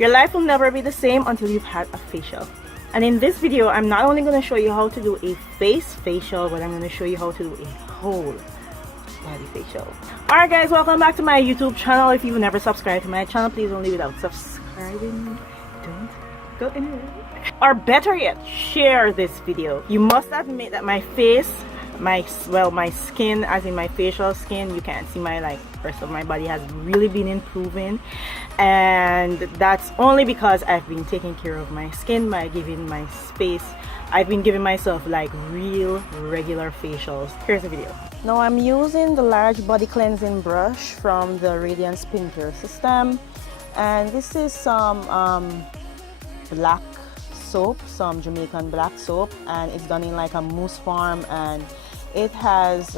Your life will never be the same until you've had a facial. And in this video, I'm not only going to show you how to do a face facial, but I'm going to show you how to do a whole body facial. Alright guys, welcome back to my YouTube channel. If you've never subscribed to my channel, please don't leave without subscribing. Don't go anywhere. Or better yet, share this video. You must admit that my face, my skin, as in my facial skin, you can't see my rest of my body, has really been improving, and that's only because I've been taking care of my skin by giving my space. I've been giving myself real regular facials. Here's the video. Now I'm using the large body cleansing brush from the Radiance skincare system, and this is some black soap, some Jamaican black soap, and it's done in a mousse form, and it has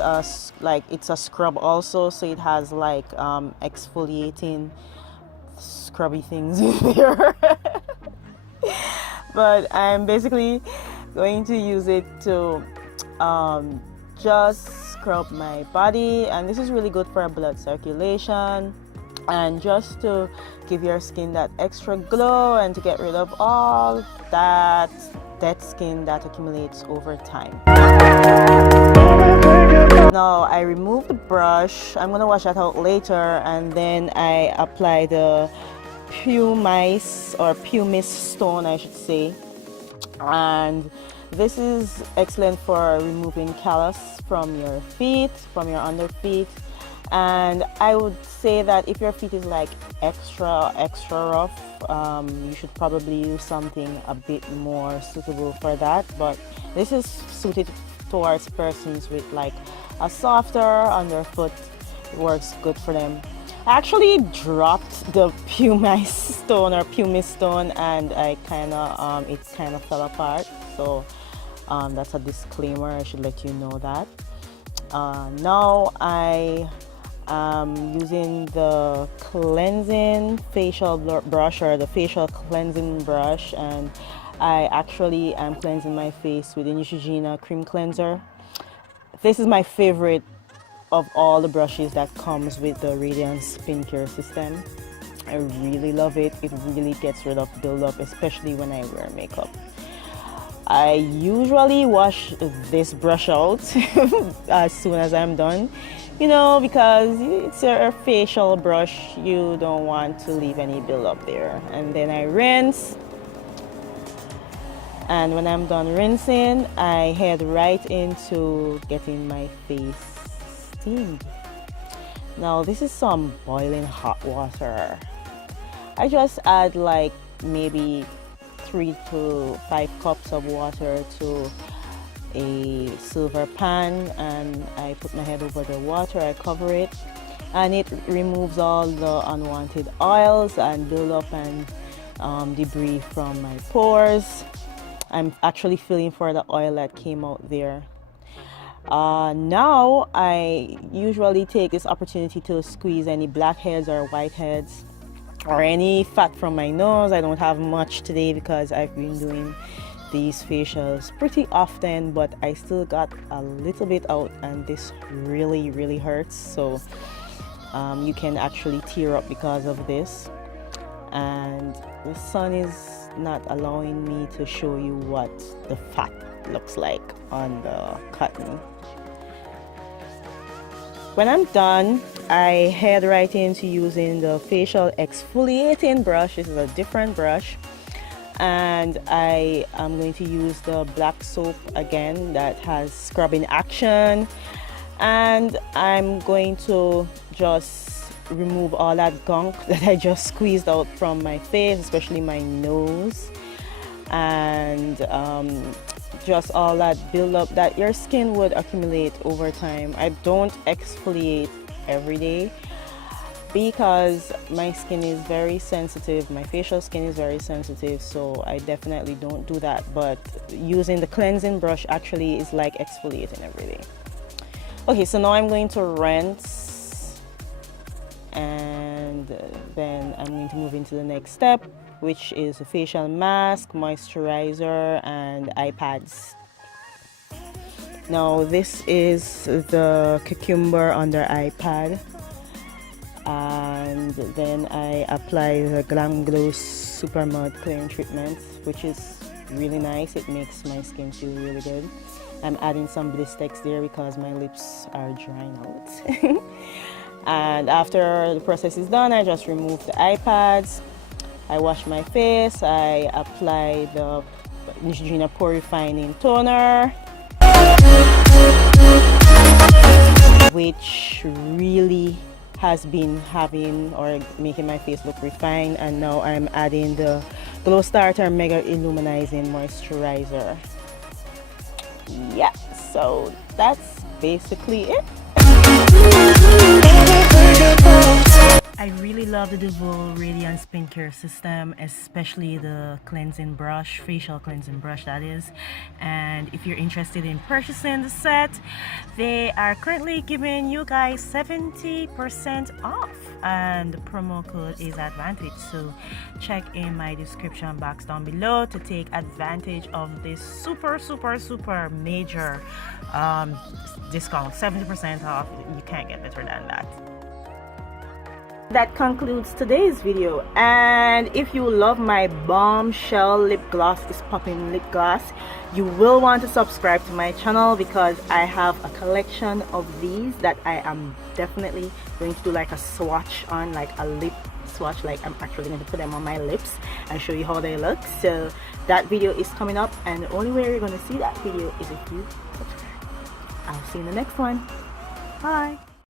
it's a scrub also, so it has exfoliating scrubby things in there. But I'm basically going to use it to just scrub my body, and this is really good for blood circulation and just to give your skin that extra glow and to get rid of all that dead skin that accumulates over time. Now I remove the brush. I'm gonna wash that out later, and then I apply the pumice stone, I should say, and this is excellent for removing callus from your feet, from your under feet. And I would say that if your feet is extra rough, you should probably use something a bit more suitable for that, but this is suited towards persons with a softer underfoot. It works good for them. I actually dropped the pumice stone and it kind of fell apart, so that's a disclaimer. I should let you know that. Now I using the cleansing facial brush, or the facial cleansing brush, and I actually am cleansing my face with the Neutrogena cream cleanser. This is my favorite of all the brushes that comes with the Radiance skincare system. I really love it. It really gets rid of buildup, especially when I wear makeup. I usually wash this brush out as soon as I'm done, because it's a facial brush. You don't want to leave any buildup there. And then I rinse, and when I'm done rinsing, I head right into getting my face steamed. Now this is some boiling hot water. I just add maybe 3 to 5 cups of water to a silver pan, and I put my head over the water. I cover it, and it removes all the unwanted oils and buildup and debris from my pores. I'm actually feeling for the oil that came out there. Now I usually take this opportunity to squeeze any blackheads or whiteheads or any fat from my nose. I don't have much today because I've been doing these facials pretty often, but I still got a little bit out, and this really hurts, so you can actually tear up because of this, and the sun is not allowing me to show you what the fat looks like on the cotton. When I'm done, I head right into using the facial exfoliating brush. This is a different brush, and I am going to use the black soap again that has scrubbing action, and I'm going to just remove all that gunk that I just squeezed out from my face, especially my nose, and just all that buildup that your skin would accumulate over time. I don't exfoliate every day because my skin is very sensitive. My facial skin is very sensitive, so I definitely don't do that. But using the cleansing brush actually is like exfoliating every day. Okay, so now I'm going to rinse, and then I'm going to move into the next step, which is a facial mask, moisturizer, and eye pads. Now this is the cucumber under eye pad, and then I apply the GlamGlow super mud clearing treatment, which is really nice. It makes my skin feel really good. I'm adding some Blistex there because my lips are drying out. And after the process is done, I just remove the eye pads. I wash my face. I apply the Neutrogena Pore Refining Toner, which really has been having or making my face look refined. And now I'm adding the Glow Starter Mega Illuminizing Moisturizer. Yeah, so that's basically it. I really love the Duvolle Radiance skincare system, especially the cleansing brush, facial cleansing brush that is. And if you're interested in purchasing the set, they are currently giving you guys 70% off, and the promo code is advantage. So check in my description box down below to take advantage of this super major discount. 70% off. You can't get better than that. That concludes today's video, and if you love my bombshell lip gloss, this popping lip gloss, you will want to subscribe to my channel because I have a collection of these that I am definitely going to do like a swatch on, like a lip swatch. Like I'm actually going to put them on my lips and show you how they look. So that video is coming up, and the only way you're going to see that video is if you subscribe. I'll see you in the next one. Bye.